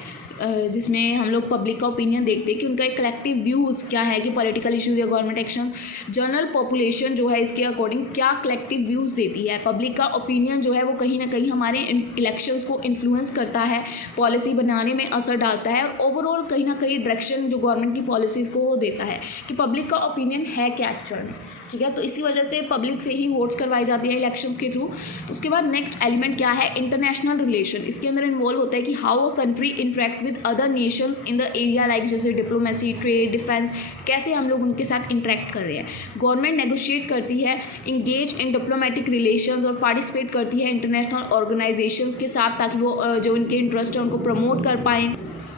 जिसमें हम लोग पब्लिक का ओपिनियन देखते हैं कि उनका एक कलेक्टिव व्यूज़ क्या है कि पॉलिटिकल इश्यूज या गवर्नमेंट एक्शंस। जनरल पॉपुलेशन जो है इसके अकॉर्डिंग क्या कलेक्टिव व्यूज़ देती है। पब्लिक का ओपिनियन जो है वो कहीं ना कहीं हमारे इलेक्शंस को इन्फ्लुएंस करता है, पॉलिसी बनाने में असर डालता है और ओवरऑल कहीं ना कहीं डायरेक्शन जो गवर्नमेंट की पॉलिसीज़ को वो देता है कि पब्लिक का ओपिनियन है क्या एक्चुअल में, ठीक है। तो इसी वजह से पब्लिक से ही वोट्स करवाई जाती है इलेक्शंस के थ्रू। तो उसके बाद नेक्स्ट एलिमेंट क्या है? International relation. इसके अंदर इन्वॉल्व होता है कि how a country interact with other Nations in the area like जैसे डिप्लोमेसी, ट्रेड, डिफेंस, कैसे हम लोग उनके साथ इंटरेक्ट कर रहे हैं। गवर्नमेंट नेगोशिएट करती है, इंगेज इन डिप्लोमेटिक रिलेशंस और पार्टिसिपेट करती है इंटरनेशनल ऑर्गेनाइजेशंस के साथ ताकि वो जो उनके इंटरेस्ट है उनको प्रमोट कर पाएँ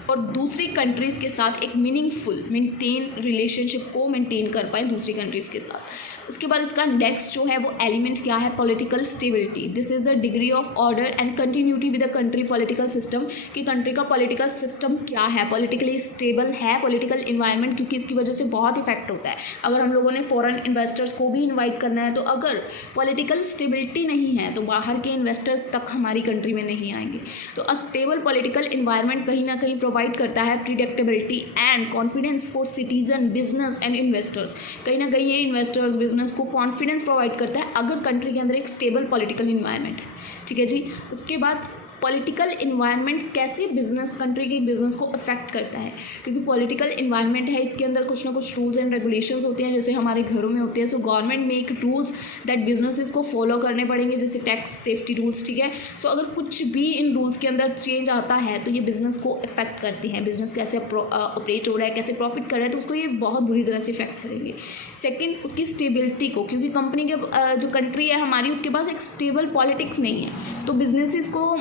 और दूसरी कंट्रीज़ के साथ एक मीनिंगफुल रिलेशनशिप को मेंटेन कर पाएँ दूसरी कंट्रीज़ के साथ। उसके बाद इसका नेक्स्ट जो है वो एलिमेंट क्या है? Political stability. This is the degree of order and continuity with the country political system, कि कंट्री का पॉलिटिकल सिस्टम क्या है, पॉलिटिकली स्टेबल है पॉलिटिकल इन्वायरमेंट, क्योंकि इसकी वजह से बहुत इफेक्ट होता है। अगर हम लोगों ने फॉरेन इन्वेस्टर्स को भी इन्वाइट करना है तो अगर पॉलिटिकल स्टेबिलिटी नहीं है तो बाहर के इन्वेस्टर्स तक हमारी कंट्री में नहीं आएंगे। तो अ स्टेबल पॉलिटिकल इन्वायरमेंट कहीं ना कहीं प्रोवाइड करता है predictability and confidence for citizen, business and investors. कहीं ना कहीं ये इन्वेस्टर्स, बिजनेस को कॉन्फिडेंस प्रोवाइड करता है अगर कंट्री के अंदर एक स्टेबल पॉलिटिकल इन्वायरमेंट है, ठीक है जी। उसके बाद पॉलिटिकल इन्वायरमेंट कैसे कंट्री के बिजनेस को अफेक्ट करता है, क्योंकि पॉलिटिकल इन्वायरमेंट है इसके अंदर कुछ ना कुछ रूल्स एंड रेगुलेशंस होते हैं जैसे हमारे घरों में होते हैं। So government make rules that businesses को फॉलो करने पड़ेंगे, जैसे टैक्स, सेफ्टी रूल्स, ठीक है। सो अगर कुछ भी इन रूल्स के अंदर चेंज आता है तो ये बिजनेस को अफेक्ट करते हैं। बिजनेस कैसे ऑपरेट हो रहा है, कैसे प्रॉफिट कर रहा है, तो उसको ये बहुत बुरी तरह से इफेक्ट करेंगे। सेकेंड, उसकी स्टेबिलिटी को, क्योंकि कंपनी के जो कंट्री है हमारी उसके पास एक स्टेबल पॉलिटिक्स नहीं है तो बिजनेसेस को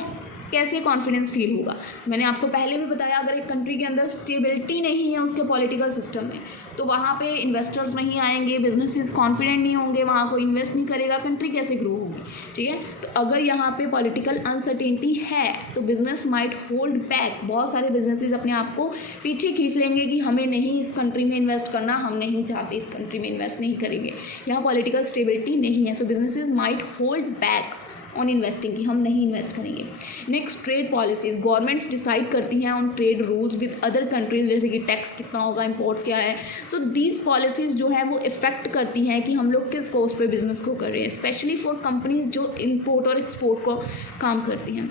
कैसे कॉन्फिडेंस फील होगा। मैंने आपको पहले भी बताया अगर एक कंट्री के अंदर स्टेबिलिटी नहीं है उसके पॉलिटिकल सिस्टम में तो वहाँ पे इन्वेस्टर्स नहीं आएंगे, बिजनेसेस कॉन्फिडेंट नहीं होंगे, वहाँ कोई इन्वेस्ट नहीं करेगा, कंट्री कैसे ग्रो होगी, ठीक है। तो अगर यहाँ पे पॉलिटिकल अनसर्टेनिटी है तो बिजनेस माइट होल्ड बैक, बहुत सारे बिजनेसेस अपने आप को पीछे खींच लेंगे कि हमें नहीं इस कंट्री में इन्वेस्ट करना, हम नहीं चाहते इस कंट्री में इन्वेस्ट नहीं करेंगे, यहाँ पॉलिटिकल स्टेबिलिटी नहीं है। So businesses might hold back on investing कि हम नहीं इन्वेस्ट करेंगे। Next, trade policies. Governments decide करती हैं on trade rules with other countries, जैसे कि टैक्स कितना होगा, इंपोर्ट्स क्या है। सो दीज पॉलिसीज़ जो है वो इफेक्ट करती हैं कि हम लोग किस कोस्ट पे बिजनेस को कर रहे हैं, स्पेशली फॉर कंपनीज जो इम्पोर्ट और एक्सपोर्ट को काम करती हैं।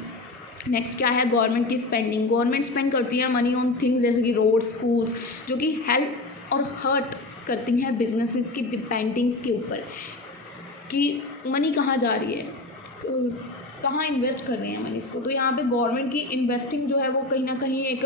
नेक्स्ट क्या है? गवर्नमेंट की स्पेंडिंग। गवर्नमेंट स्पेंड करती है मनी ऑन थिंग्स जैसे कि रोड, स्कूल्स, जो कि हेल्प और हर्ट करती हैं बिजनेसेस की डिपेंडिंग्स के ऊपर कि मनी कहाँ जा रही है, कहाँ इन्वेस्ट कर रहे हैं मनी इसको। तो यहाँ पे गवर्नमेंट की इन्वेस्टिंग जो है वो कहीं ना कहीं एक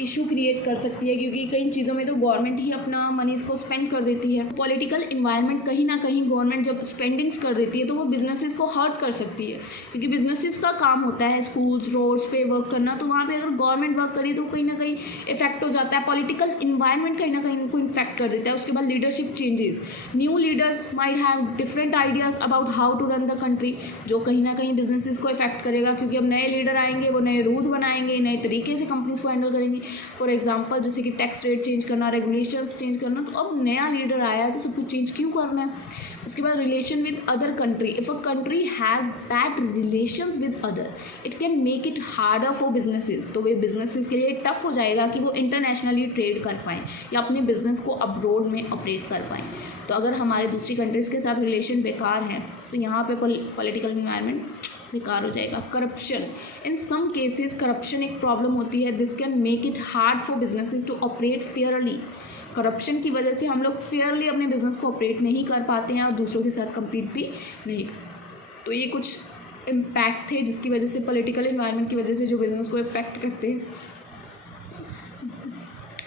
इशू क्रिएट कर सकती है, क्योंकि कई चीज़ों में तो गवर्नमेंट ही अपना मनी इसको स्पेंड कर देती है। पॉलिटिकल इन्वायरमेंट कहीं ना कहीं गवर्नमेंट जब स्पेंडिंग्स कर देती है तो वो बिजनेसेस को हर्ट कर सकती है, क्योंकि बिजनेसेस का काम होता है स्कूल्स, रोड्स पे वर्क करना, तो वहाँ पे अगर गवर्नमेंट वर्क करी तो कहीं ना कहीं इफेक्ट हो जाता है। पॉलिटिकल इन्वायरमेंट कहीं ना कहीं उनको इफेक्ट कर देता है। उसके बाद leadership changes. New leaders might have different ideas about how to run the country, जो कहीं ना कहीं बिजनेसेस को इफेक्ट करेगा, क्योंकि अब नए लीडर आएंगे, वो नए रूल्स बनाएंगे, नए तरीके से कंपनीज को हैंडल करेंगे। फॉर एग्जांपल जैसे कि टैक्स रेट चेंज करना, रेगुलेशंस चेंज करना, तो अब नया लीडर आया है तो सब कुछ चेंज क्यों करना है। उसके बाद relation with other country, if a country has bad relations with other it can make it harder for businesses, तो वे बिजनेसेस के लिए टफ हो जाएगा कि वो इंटरनेशनली ट्रेड कर पाएँ या अपने बिजनेस को अब्रोड में ऑपरेट कर पाएँ। तो अगर हमारे दूसरी कंट्रीज़ के साथ रिलेशन बेकार हैं तो यहाँ पे पॉलिटिकल इन्वायरमेंट बेकार हो जाएगा। Corruption, in some cases corruption एक प्रॉब्लम होती है, this can make it hard for businesses to operate fairly. Corruption की वजह से हम लोग फेयरली अपने बिजनेस को ऑपरेट नहीं कर पाते हैं और दूसरों के साथ कम्पीट भी नहीं। तो ये कुछ इम्पैक्ट थे जिसकी वजह से पॉलिटिकल इन्वायरमेंट की वजह से जो बिजनेस को इफेक्ट करते हैं।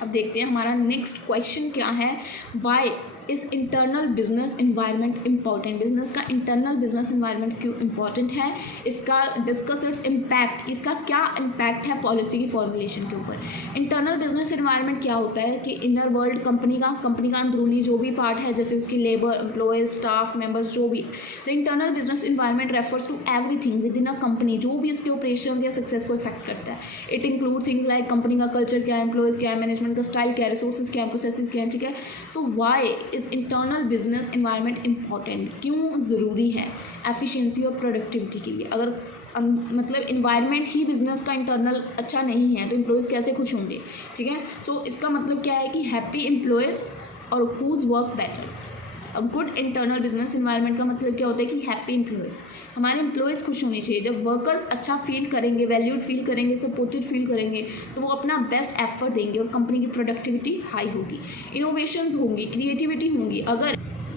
अब देखते हैं हमारा नेक्स्ट क्वेश्चन क्या है, why is internal business environment important. Business का इंटरनल बिजनेस इन्वायरमेंट क्यों इम्पॉर्टेंट है, इसका डिस्कस इट्स इम्पैक्ट, इसका क्या इम्पैक्ट है पॉलिसी की फॉर्मुलेशन के ऊपर। इंटरनल बिजनेस इन्वायरमेंट क्या होता है कि इनर वर्ल्ड कंपनी का अंदरूनी जो भी पार्ट है, जैसे उसकी लेबर, एम्प्लॉयज़, स्टाफ मेंबर्स, जो भी। The internal business environment refers to everything within a company, जो भी उसके ऑपरेशन या सक्सेस को इफेक्ट करता है। It include things like company का कल्चर क्या है, एम्प्लॉयज़ क्या है, मैनेजमेंट का स्टाइल क्या है, रिसोर्सेज क्या है, प्रोसेसेस क्या है, ठीक है। So why is internal business environment important, क्यों ज़रूरी है एफिशिएंसी और प्रोडक्टिविटी के लिए। अगर मतलब इन्वायरमेंट ही बिजनेस का इंटरनल अच्छा नहीं है तो एम्प्लॉयज़ कैसे खुश होंगे, ठीक है। सो इसका मतलब क्या है कि हैप्पी एम्प्लॉयज़ और हुज वर्क बेटर। अब गुड इंटरनल बिजनेस इन्वायरमेंट का मतलब क्या होता है कि हैप्पी एम्प्लॉयज़, हमारे एम्प्लॉयज़ खुश होने चाहिए। जब वर्कर्स अच्छा फील करेंगे, वैल्यूड फील करेंगे, सपोर्टेड फील करेंगे तो वो अपना बेस्ट एफर्ट देंगे और कंपनी की प्रोडक्टिविटी हाई होगी, इनोवेशंस होंगी, क्रिएटिविटी होंगी।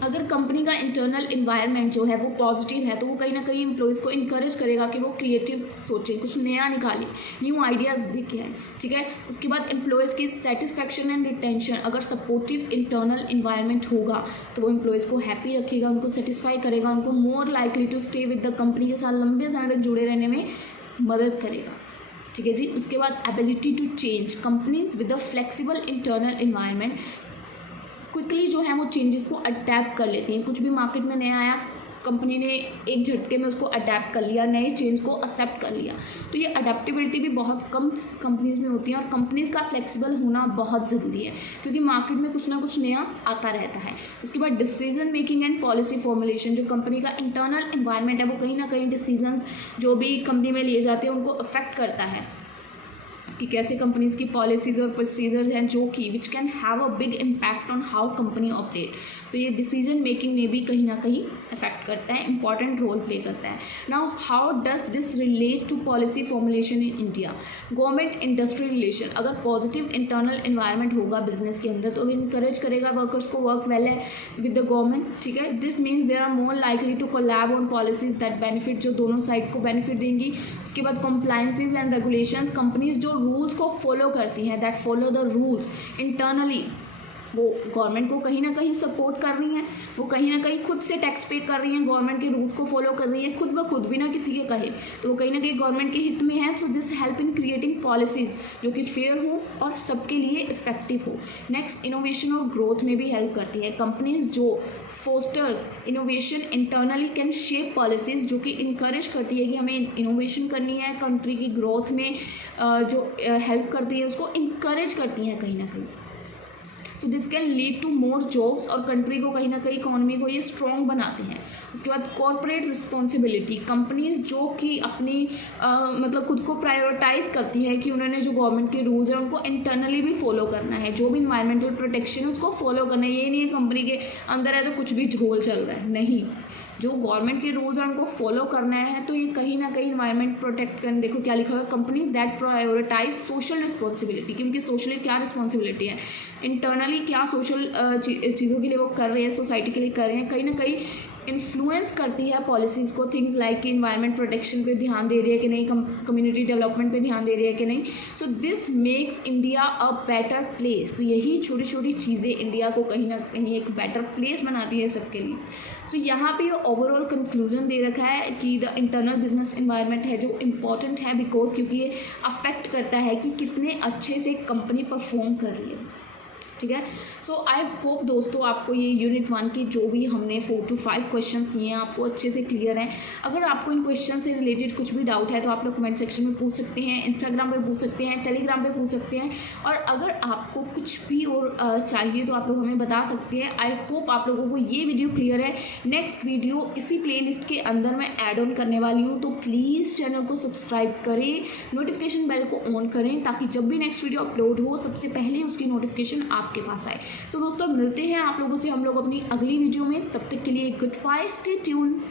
अगर कंपनी का इंटरनल इन्वायरमेंट जो है वो पॉजिटिव है तो वो कहीं ना कहीं एम्प्लॉयज़ को इनकरेज करेगा कि वो क्रिएटिव सोचें, कुछ नया निकालें, न्यू आइडियाज़ देके आएँ, ठीक है। उसके बाद एम्प्लॉयज़ की सेटिस्फैक्शन एंड रिटेंशन, अगर सपोर्टिव इंटरनल इन्वायरमेंट होगा तो वो एम्प्लॉयज़ को हैप्पी रखेगा, उनको सेटिस्फाई करेगा, उनको more likely to stay with the company के साथ लंबे समय तक जुड़े रहने में मदद करेगा, ठीक है जी। उसके बाद ability to change, companies with a flexible internal environment quickly जो है वो चेंजेस को अडेप्ट कर लेती हैं। कुछ भी मार्केट में नया आया, कंपनी ने एक झटके में उसको अडेप्ट कर लिया, नए चेंज को एक्सेप्ट कर लिया। तो ये अडेप्टेबिलिटी भी बहुत कम कंपनीज़ में होती है और कंपनीज़ का फ्लेक्सिबल होना बहुत ज़रूरी है क्योंकि मार्केट में कुछ ना कुछ नया आता रहता है। उसके बाद decision making and policy formulation, जो कंपनी का इंटरनल इन्वायरमेंट है वो कहीं ना कहीं डिसीजन जो भी कंपनी में लिए जाते हैं उनको अफेक्ट करता है कि कैसे कंपनीज़ की पॉलिसीज़ और प्रोसीजर्स हैं जो कि which can have a big impact on how company operate. तो ये डिसीजन मेकिंग में भी कहीं ना कहीं इफेक्ट करता है, इंपॉर्टेंट रोल प्ले करता है। Now how does this relate to policy formulation in India. Government industry relation, अगर पॉजिटिव इंटरनल इन्वायरमेंट होगा बिजनेस के अंदर तो इनकरेज करेगा वर्कर्स को वर्क वेल है विद द गवर्नमेंट, ठीक है। This means there are more likely to collab on policies that benefit, जो दोनों साइड को बेनिफिट देंगी। उसके बाद कंप्लायंसेज एंड रेगुलेशंस, कंपनीज जो रूल्स को फॉलो करती हैं, that follow the rules internally, वो गवर्नमेंट को कहीं ना कहीं सपोर्ट कर रही हैं, वो कहीं ना कहीं खुद से टैक्स पे कर रही हैं, गवर्नमेंट के रूल्स को फॉलो कर रही है खुद ब खुद, बिना किसी के कहे, तो वो कहीं ना कहीं गवर्नमेंट के हित में है। So this help in creating policies जो कि फेयर हो और सबके लिए इफेक्टिव हो। नेक्स्ट, इनोवेशन और ग्रोथ में भी हेल्प करती है। कंपनीज जो fosters innovation internally can shape policies, जो कि इनकरेज करती है कि हमें इनोवेशन करनी है, कंट्री की ग्रोथ में जो हेल्प करती है उसको इनकरेज करती है कहीं ना कहीं। So this can lead to more jobs और कंट्री को कहीं ना कहीं इकोनॉमी को ये स्ट्रॉन्ग बनाते हैं। उसके बाद कॉर्पोरेट रिस्पॉन्सिबिलिटी, कंपनीज जो कि अपनी मतलब खुद को प्रायोरिटाइज करती है कि उन्होंने जो गवर्नमेंट के रूल्स हैं उनको इंटरनली भी फॉलो करना है, जो भी इन्वायरमेंटल प्रोटेक्शन है उसको फॉलो करना है। ये नहीं है कंपनी के अंदर है तो कुछ भी ढोल चल रहा है, नहीं, जो गवर्नमेंट के रूल्स हैं उनको फॉलो करना है। तो ये कहीं ना कहीं इन्वायरमेंट प्रोटेक्ट करने, देखो क्या लिखा हुआ है, companies that prioritize social responsibility, क्योंकि सोशली क्या रिस्पॉन्सिबिलिटी है, इंटरनली क्या सोशल चीज़ों के लिए वो कर रहे हैं, सोसाइटी के लिए कर रहे हैं, कहीं ना कहीं इन्फ्लुएंस करती है पॉलिसीज़ को। थिंग्स लाइक कि इन्वायरमेंट प्रोटेक्शन पे ध्यान दे रही है कि नहीं, कम्युनिटी डेवलपमेंट पे ध्यान दे रही है कि नहीं। So this makes India a better place. तो यही छोटी छोटी चीज़ें इंडिया को कहीं ना कहीं एक बेटर प्लेस बनाती है सबके लिए। सो यहाँ पे ओवरऑल कंक्लूजन दे रखा है कि द इंटरनल बिजनेस इन्वायरमेंट है जो इम्पॉर्टेंट है बिकॉज क्योंकि ये अफेक्ट करता है कि कितने अच्छे से कंपनी परफॉर्म कर रही है। ठीक है। सो आई होप दोस्तों आपको ये यूनिट 1 के जो भी हमने 4 to 5 क्वेश्चंस किए हैं आपको अच्छे से क्लियर हैं। अगर आपको इन क्वेश्चन से रिलेटेड कुछ भी डाउट है तो आप लोग कमेंट सेक्शन में पूछ सकते हैं, इंस्टाग्राम पे पूछ सकते हैं, टेलीग्राम पे पूछ सकते हैं, और अगर आपको कुछ भी और चाहिए तो आप लोग हमें बता सकते हैं। आई होप आप लोगों को ये वीडियो क्लियर है। नेक्स्ट वीडियो इसी प्लेलिस्ट के अंदर मैं ऐड ऑन करने वाली हूँ, तो प्लीज़ चैनल को सब्सक्राइब करें, नोटिफिकेशन बेल को ऑन करें ताकि जब भी नेक्स्ट वीडियो अपलोड हो सबसे पहले उसकी नोटिफिकेशन आपके पास आए। सो दोस्तों मिलते हैं आप लोगों से हम लोग अपनी अगली वीडियो में, तब तक के लिए गुड बाय, स्टे ट्यून।